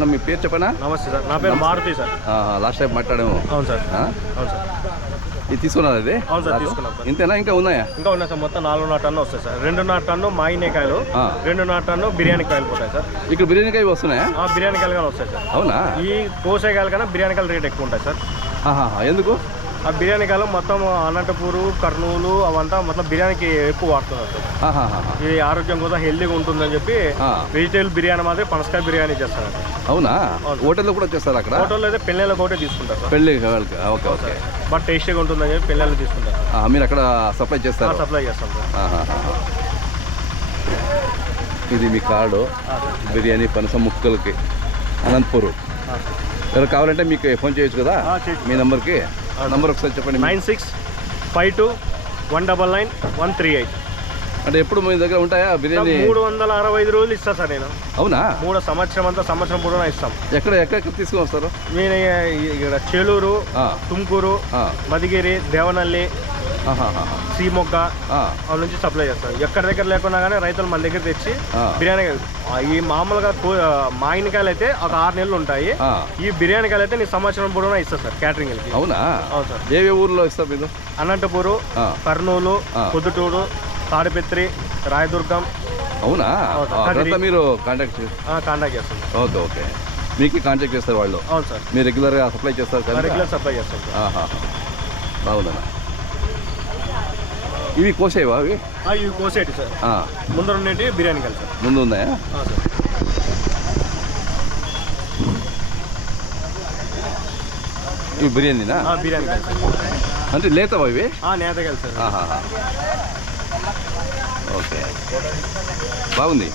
అన్న మీ పేరు చెప్పనా? నమస్తే సార్, నా పేరు మారుతి సార్. లాస్ట్ టైం మాట్లాడాము. అవును సార్, అవును సార్. ఇది తీసుకున్నారు అది? అవును సార్, తీసుకున్నాం సార్. ఇంతేనా ఇంకా ఉన్నాయా? ఇంకా ఉన్నాయి సార్. మొత్తం 4.5 టన్ను వస్తాయి సార్. 2.5 టన్ను మాయినేకాయలు, 2.5 టన్ను బిర్యానీ కాయలు పోతాయి సార్. ఇక్కడ బిర్యానీ కాయలు వస్తున్నాయా? బిర్యానీ కాయలు కానీ వస్తాయి సార్. అవునా? ఈ కోసేకాయలు కన్నా బిర్యానీ కాయలు రేట్ ఎక్కువ ఉంటాయి సార్. ఎందుకు? ఆ బిర్యానీ కాయలు మొత్తం అనంతపూరు, కర్నూలు అవంతా మొత్తం బిర్యానీకి ఎక్కువ వాడుతున్నారు సార్. ఇది ఆరోగ్యం కోసం హెల్దీగా ఉంటుందని చెప్పి వెజిటేబుల్ బిర్యానీ మాత్రం పనసకాయ బిర్యానీ చేస్తారు. అవునా? హోటల్లో కూడా చేస్తారు అక్కడ? హోటల్లో అయితే పెళ్ళిళ్ళకి ఒకటే తీసుకుంటారు సార్. పెళ్ళి ఓకే ఓకే. బట్ టేస్టీగా ఉంటుందని చెప్పి పెళ్ళిళ్ళు తీసుకుంటారు. మీరు అక్కడ సప్లై చేస్తారు? సప్లై చేస్తాం సార్. ఇది మీ కార్డు బిర్యానీ పనస ముక్కలకి అనంతపూర్. ఎవరు కావాలంటే మీకు ఫోన్ చేయొచ్చు కదా మీ నెంబర్కి? నంబర్ ఒకసారి చెప్పండి. 9652199138. అంటే ఎప్పుడు మీ దగ్గర ఉంటాయా బిర్యానీ? 365 రోజులు ఇస్తా సార్ నేను. అవునా? 3 సంవత్సరం అంతా సంవత్సరం పూర్ణ ఇస్తాం. ఎక్కడ తీసుకుని వస్తారు? నేను ఇక్కడ చెలూరు, తుమ్కూరు, మదిగిరి, దేవనల్లి, సీమొగ్గ నుంచి సప్లై చేస్తాను. ఎక్కడి దగ్గర లేకున్నా కానీ రైతులు మన దగ్గర తెచ్చి బిర్యానీ. ఈ మామూలుగా మాయినకాయలు అయితే ఒక 6 నెలలు ఉంటాయి. ఈ బిర్యానీ కాయలు అయితే నీ సంవత్సరం పూర్ణ ఇస్తారు సార్ క్యాటరింగ్కి. అవునా? అవును సార్. ఏ ఊర్లో ఇస్తారు మీరు? అనంతపూరు, కర్నూలు, పొద్దుటూరు, తాడిపత్రి, రాయదుర్గం. అవునా? మీరు కాంటాక్ట్ చేస్తాం. Okay okay. మీకు కాంటాక్ట్ చేస్తారు వాళ్ళు? అవును సార్. మీరు రెగ్యులర్గా సప్లై చేస్తారు? రెగ్యులర్ సప్లై చేస్తాం సార్. బాగుందన్న. ఇవి కోసేవా? అవి ఇవి కోసేటి సార్. ముందర ఉండేటి బిర్యానీ కలిసి ముందు ఉన్నాయా? ఇవి బిర్యానీనా? బిర్యానీ కలిసి అంటే లేతవా ఇవి? నేత కలిసి. ఓకే, బాగుంది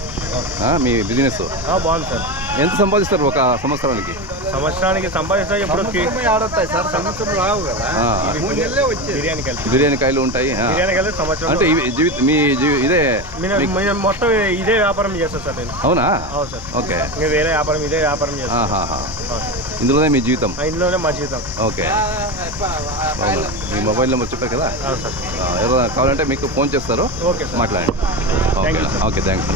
మీ బిజినెస్. బాగుంది సార్. ఎంత సంపాదిస్తారు ఒక సంవత్సరానికి? సంవత్సరానికి సంపాదిస్తా ఎప్పుడు ఆడతాయి సార్. సంవత్సరం రావు కదా. బిర్యానీ కాయలు ఉంటాయి. అంటే మీ ఇదే మొత్తం ఇదే వ్యాపారం చేస్తా సార్ నేను. అవునా? అవును సార్. ఓకే. వేరే వ్యాపారం ఇదే వ్యాపారం చేస్తా. ఇందులోనే మీ జీవితం? ఇందులోనే మా జీవితం. ఓకే. మీ మొబైల్ నెంబర్ చెప్పారు కదా, అవును సార్. ఎవరైనా కావాలంటే మీకు ఫోన్ చేస్తారు, ఓకే మాట్లాడండి. Okay, thanks.